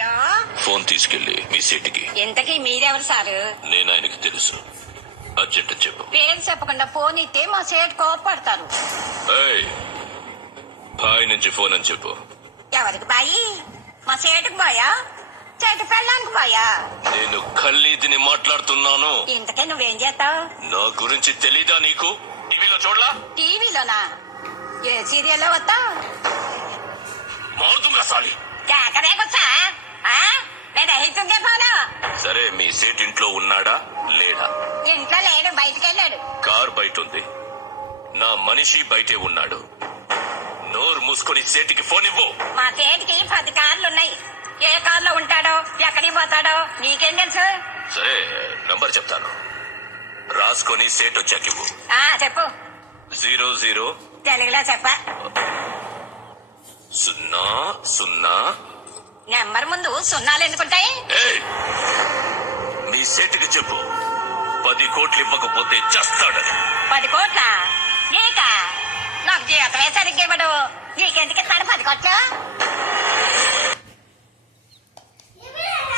Hello, phone తీసుకెళ్లి మీ సీటుకి. ఇంతకీ మీరెవరు సారు? నేను ఆయనకి తెలుసు. అర్జెంట్ అని చెప్పు. పేరు చెప్పకుండా ఫోన్ ఇస్తే మా సేటు కోపడతారు. ఏయ్, బాయ్ నుంచి ఫోన్ అని చెప్పు. ఎవరికి బాయి? మా సేటుకు బాయా? చెట్టు పెళ్ళానికి బాయా? నేను ఖల్లీదిని మాట్లాడుతున్నాను. ఇంతకే నువ్వేం చేస్తావు? నా గురించి తెలీదా నీకు? టీవీలో చూడలా? టీవీలోనా? ఏ సీరియల్లో వస్తావు? మారుతుంగా సాలి. కేకరేకొచ్చా? నేను అహితుంగే పోను. సరే, మీ సేట్ ఇంట్లో ఉన్నాడా లేడా? ఇంట్లో లేడు, బయటికి వెళ్ళాడు. కార్ బయట ఉంది. నా మనిషి బయటే ఉన్నాడు. నోరు మూసుకొని సేటికి ఫోన్ ఇవ్వు. మా సేటికి 10 కార్లున్నాయి. ఏ కార్లో ఉంటాడో, ఎక్కడికి పోతాడో నీకేం తెలుసు? సరే, నంబర్ చెప్తాను, రాసుకొని సేట్ వచ్చాక ఇవ్వు. చెప్పు. 00 తెలుగులో చెప్ప. 00. నెంబర్ ముందు సున్నాలు ఎందుకుంటాయి? ఏయ్, మీ సేటుకి చెప్పు, 10 కోట్లు ఇవ్వకపోతే చస్తాడని. 10 కోట్ల? నీకా? నాకు జీవితమే సరిగ్గా ఇవ్వడు. నీకెందుకు ఇస్తాడు 10 కోట్లు?